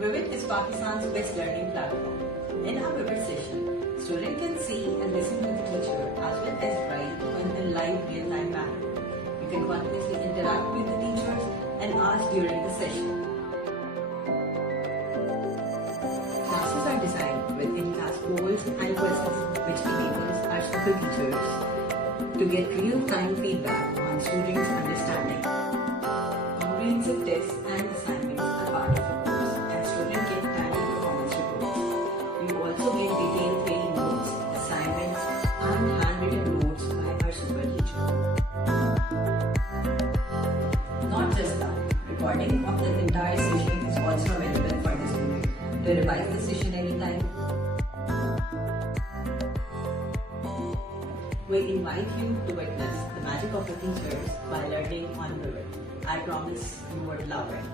Vivid is Pakistan's best learning platform. In our Vivid session, students can see and listen to the teacher as well as write in a live real-time manner. You can continuously interact with the teachers and ask during the session. Classes are designed with in-class polls and quizzes which enables our school teachers to get real-time feedback on students' understanding. Comprehensive tests and assignments are part of the course and students get timely performance reports. You also get detailed training notes, assignments and handwritten notes by our super teacher. Not just that, recording of the entire session is also available for the student to revise the session anytime. We invite you to witness the magic of the teachers by learning on Vivid. I promise you would love it.